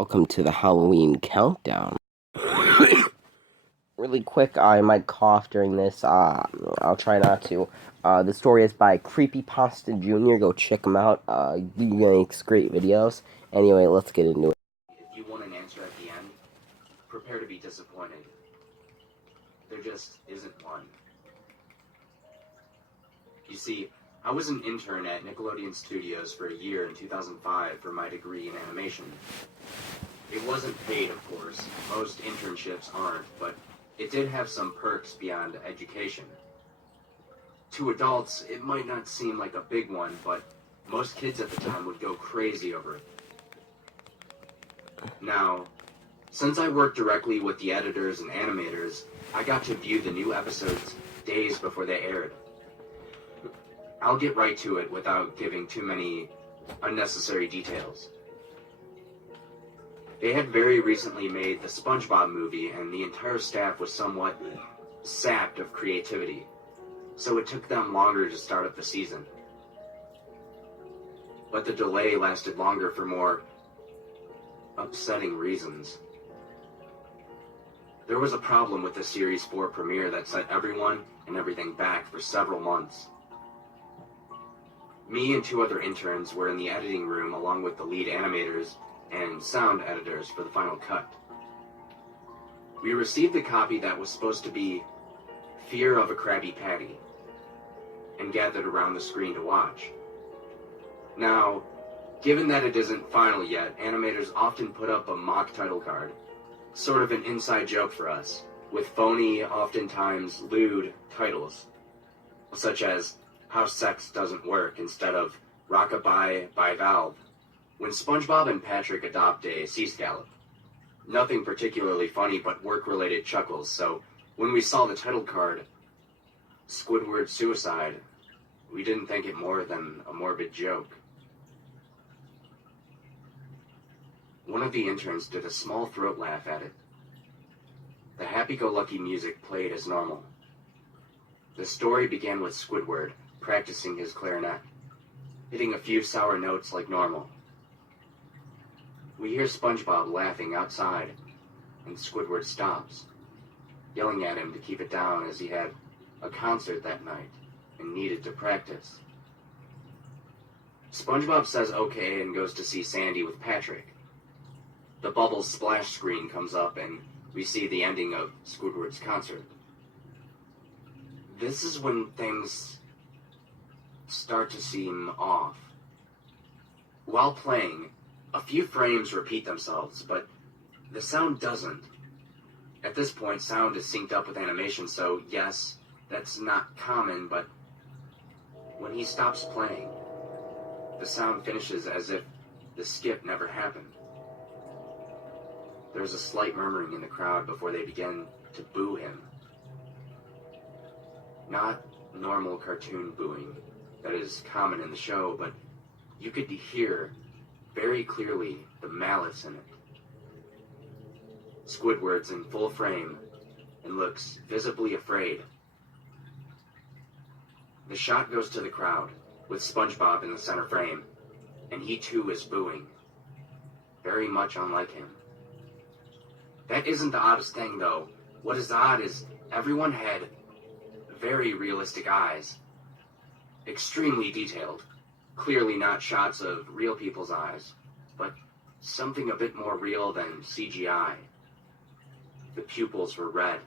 welcome to the Halloween countdown. Really quick, I might cough during this. I'll try not to. The story is by Creepypasta Jr. Go check him out. He makes great videos. Anyway, let's get into it. If you want an answer at the end, prepare to be disappointed. There just isn't one. You see, I was an intern at Nickelodeon Studios for a year in 2005 for my degree in animation. It wasn't paid, of course. Most internships aren't, but it did have some perks beyond education. To adults, it might not seem like a big one, but most kids at the time would go crazy over it. Now, since I worked directly with the editors and animators, I got to view the new episodes days before they aired. I'll get right to it without giving too many unnecessary details. They had very recently made the SpongeBob movie, and the entire staff was somewhat sapped of creativity, so it took them longer to start up the season. But the delay lasted longer for more upsetting reasons. There was a problem with the Series 4 premiere that set everyone and everything back for several months. Me and two other interns were in the editing room along with the lead animators and sound editors for the final cut. We received a copy that was supposed to be Fear of a Krabby Patty and gathered around the screen to watch. Now, given that it isn't final yet, animators often put up a mock title card, sort of an inside joke for us, with phony, oftentimes lewd titles, such as How Sex Doesn't Work instead of Rockabye by Valve, when SpongeBob and Patrick adopt a sea scallop. Nothing particularly funny, but work-related chuckles, so when we saw the title card, Squidward Suicide, we didn't think it more than a morbid joke. One of the interns did a small throat laugh at it. The happy-go-lucky music played as normal. The story began with Squidward practicing his clarinet, hitting a few sour notes like normal. We hear SpongeBob laughing outside, and Squidward stops, yelling at him to keep it down as he had a concert that night and needed to practice. SpongeBob says okay and goes to see Sandy with Patrick. The Bubbles splash screen comes up and we see the ending of Squidward's concert. This is when things start to seem off. While playing, a few frames repeat themselves, but the sound doesn't. At this point, sound is synced up with animation, so yes, that's not common, but when he stops playing, the sound finishes as if the skip never happened. There's a slight murmuring in the crowd before they begin to boo him. Not normal cartoon booing that is common in the show, but you could hear very clearly the malice in it. Squidward's in full frame and looks visibly afraid. The shot goes to the crowd, with SpongeBob in the center frame, and he too is booing, very much unlike him. That isn't the oddest thing, though. What is odd is everyone had very realistic eyes, extremely detailed, clearly not shots of real people's eyes, but something a bit more real than CGI. The pupils were red.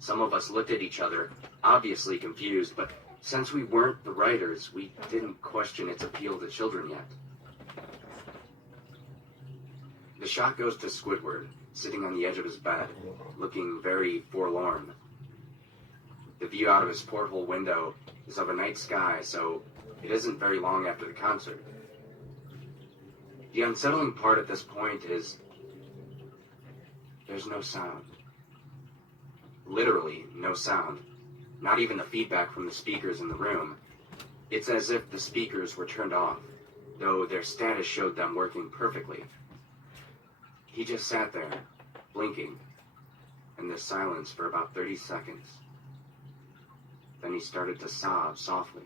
Some of us looked at each other, obviously confused, but since we weren't the writers, we didn't question its appeal to children yet. The shot goes to Squidward, sitting on the edge of his bed, looking very forlorn. The view out of his porthole window is of a night sky, so it isn't very long after the concert. The unsettling part at this point is there's no sound. Literally no sound. Not even the feedback from the speakers in the room. It's as if the speakers were turned off, though their status showed them working perfectly. He just sat there, blinking, in this silence for about 30 seconds. Then he started to sob softly.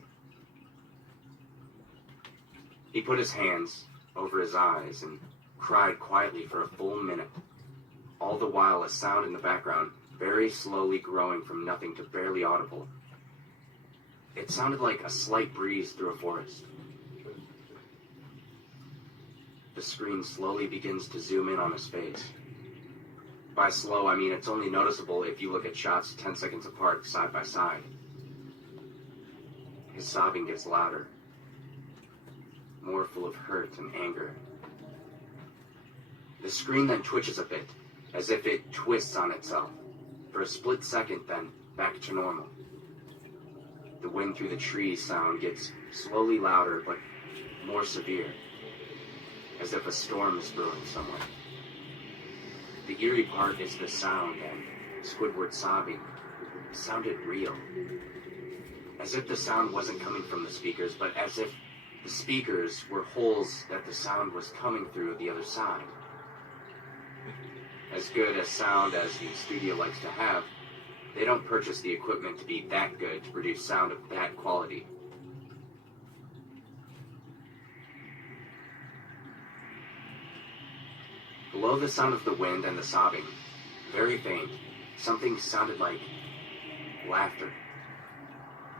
He put his hands over his eyes and cried quietly for a full minute, all the while a sound in the background very slowly growing from nothing to barely audible. It sounded like a slight breeze through a forest. The screen slowly begins to zoom in on his face. By slow, I mean it's only noticeable if you look at shots 10 seconds apart, side by side. His sobbing gets louder, more full of hurt and anger. The screen then twitches a bit, as if it twists on itself, for a split second, then back to normal. The wind through the trees sound gets slowly louder, but more severe, as if a storm is brewing somewhere. The eerie part is the sound, and Squidward sobbing sounded real. As if the sound wasn't coming from the speakers, but as if the speakers were holes that the sound was coming through the other side. As good a sound as the studio likes to have, they don't purchase the equipment to be that good to produce sound of that quality. Below the sound of the wind and the sobbing, very faint, something sounded like laughter.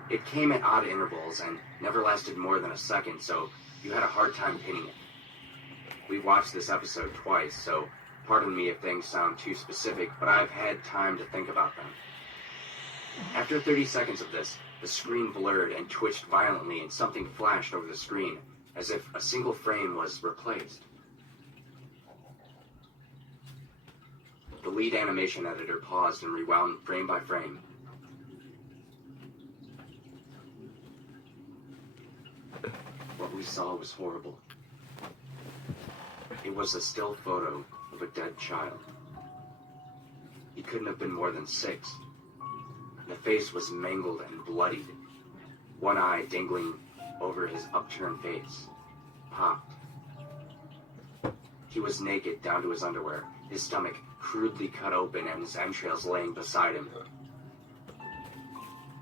It came at odd intervals and never lasted more than a second, so you had a hard time pinning it. We watched this episode twice, so pardon me if things sound too specific, but I've had time to think about them. After 30 seconds of this, the screen blurred and twitched violently and something flashed over the screen, as if a single frame was replaced. The lead animation editor paused and rewound frame by frame. What we saw was horrible. It was a still photo of a dead child. He couldn't have been more than 6. The face was mangled and bloodied, one eye dangling over his upturned face, popped. He was naked down to his underwear, his stomach crudely cut open and his entrails laying beside him.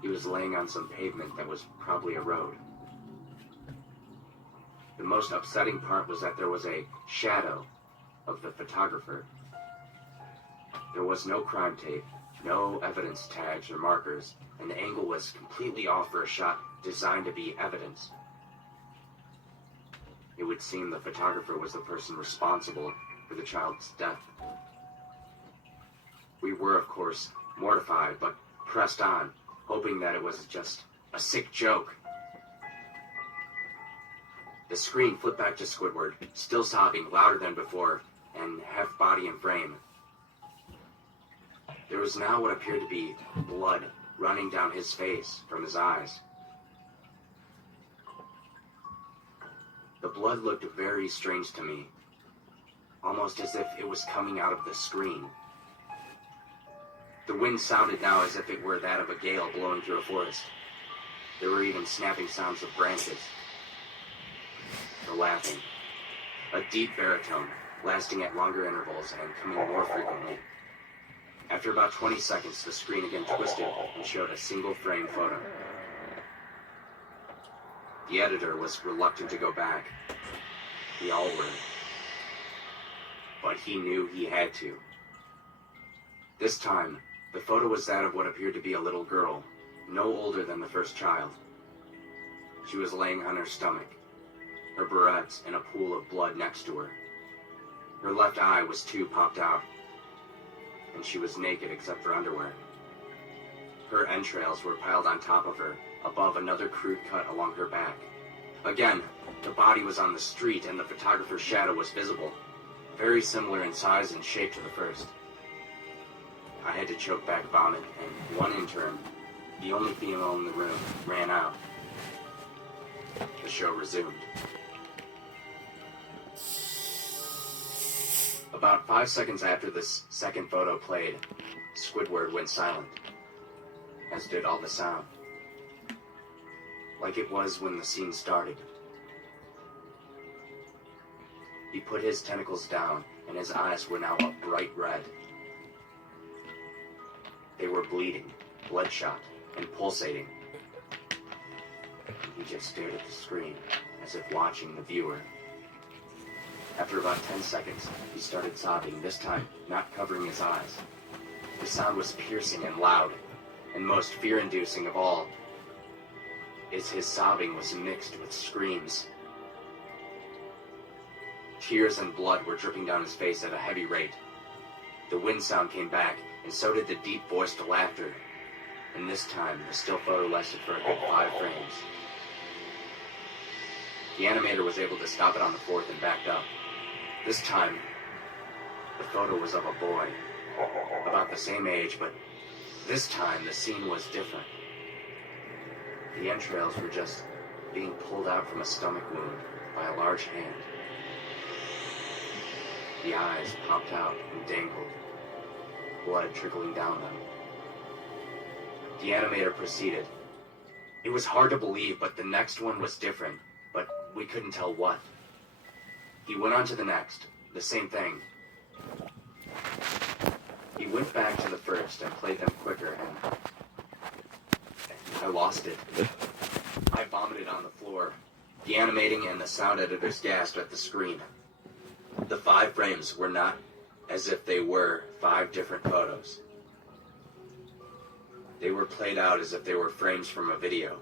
He was laying on some pavement that was probably a road. The most upsetting part was that there was a shadow of the photographer. There was no crime tape, no evidence tags or markers, and the angle was completely off for a shot designed to be evidence. It would seem the photographer was the person responsible for the child's death. We were, of course, mortified, but pressed on, hoping that it was just a sick joke. The screen flipped back to Squidward, still sobbing, louder than before, and half body and frame. There was now what appeared to be blood running down his face from his eyes. The blood looked very strange to me, almost as if it was coming out of the screen. The wind sounded now as if it were that of a gale blowing through a forest. There were even snapping sounds of branches. The laughing, a deep baritone, lasting at longer intervals and coming more frequently. After about 20 seconds, the screen again twisted and showed a single frame photo. The editor was reluctant to go back. We all were. But he knew he had to. This time, the photo was that of what appeared to be a little girl, no older than the first child. She was laying on her stomach, her barrettes in a pool of blood next to her. Her left eye was too popped out, and she was naked except for underwear. Her entrails were piled on top of her, above another crude cut along her back. Again, the body was on the street and the photographer's shadow was visible, very similar in size and shape to the first. I had to choke back vomit, and one intern, the only female in the room, ran out. The show resumed. About 5 seconds after this second photo played, Squidward went silent, as did all the sound, like it was when the scene started. He put his tentacles down, and his eyes were now a bright red. They were bleeding, bloodshot, and pulsating. He just stared at the screen, as if watching the viewer. After about 10 seconds, he started sobbing, this time not covering his eyes. The sound was piercing and loud, and most fear-inducing of all is his sobbing was mixed with screams. Tears and blood were dripping down his face at a heavy rate. The wind sound came back, and so did the deep-voiced laughter. And this time, the still photo lasted for a good 5 frames. The animator was able to stop it on the 4th and backed up. This time, the photo was of a boy, about the same age, but this time the scene was different. The entrails were just being pulled out from a stomach wound by a large hand. The eyes popped out and dangled, blood trickling down them. The animator proceeded. It was hard to believe, but the next one was different, but we couldn't tell what. He went on to the next, the same thing. He went back to the first and played them quicker, and I lost it. I vomited on the floor. The animating and the sound editors gasped at the screen. The 5 frames were not as if they were 5 different photos. They were played out as if they were frames from a video.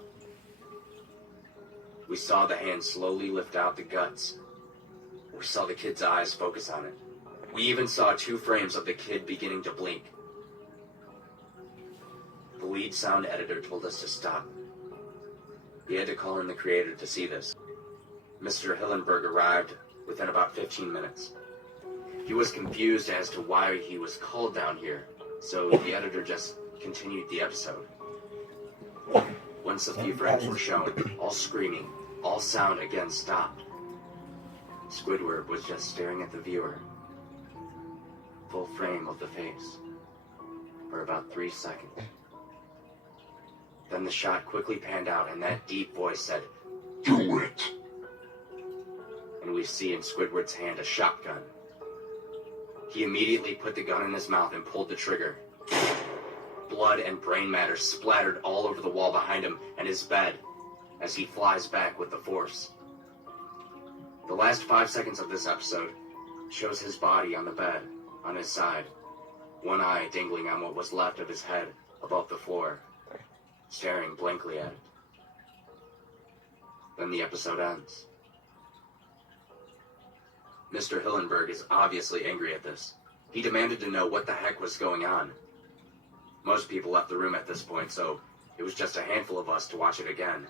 We saw the hand slowly lift out the guts. We saw the kid's eyes focus on it. We even saw 2 frames of the kid beginning to blink. The lead sound editor told us to stop. He had to call in the creator to see this. Mr. Hillenberg arrived within about 15 minutes. He was confused as to why he was called down here, so the editor just continued the episode. Once the few frames were shown, all screaming, all sound again stopped. Squidward was just staring at the viewer. Full frame of the face. For about 3 seconds. Then the shot quickly panned out and that deep voice said, "Do it!" And we see in Squidward's hand a shotgun. He immediately put the gun in his mouth and pulled the trigger. Blood and brain matter splattered all over the wall behind him and his bed as he flies back with the force. The last 5 seconds of this episode shows his body on the bed, on his side, one eye dangling on what was left of his head above the floor, staring blankly at it. Then the episode ends. Mr. Hillenberg is obviously angry at this. He demanded to know what the heck was going on. Most people left the room at this point, so it was just a handful of us to watch it again.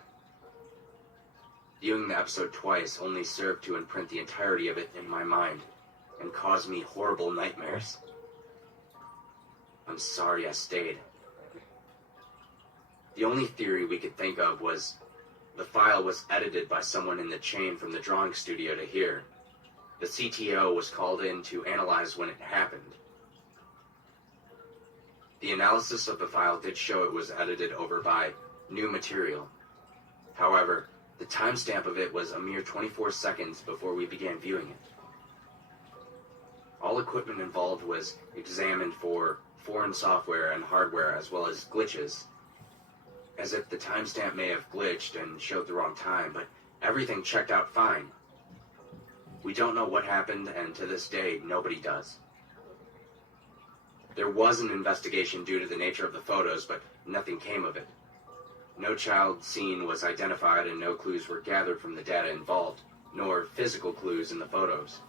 Viewing the episode twice only served to imprint the entirety of it in my mind and caused me horrible nightmares. I'm sorry I stayed. The only theory we could think of was the file was edited by someone in the chain from the drawing studio to here. The CTO was called in to analyze when it happened. The analysis of the file did show it was edited over by new material. However, the timestamp of it was a mere 24 seconds before we began viewing it. All equipment involved was examined for foreign software and hardware as well as glitches, as if the timestamp may have glitched and showed the wrong time, but everything checked out fine. We don't know what happened, and to this day, nobody does. There was an investigation due to the nature of the photos, but nothing came of it. No child seen was identified and no clues were gathered from the data involved, nor physical clues in the photos.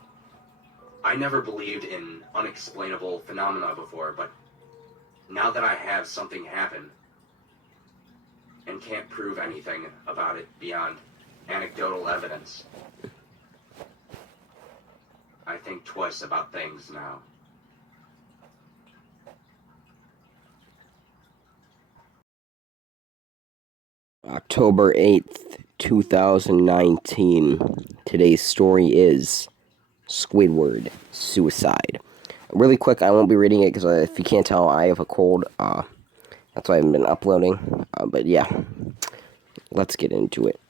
I never believed in unexplainable phenomena before, but now that I have something happen and can't prove anything about it beyond anecdotal evidence, I think twice about things now. October 8th, 2019. Today's story is Squidward Suicide. Really quick, I won't be reading it because if you can't tell, I have a cold. That's why I haven't been uploading. But yeah, let's get into it.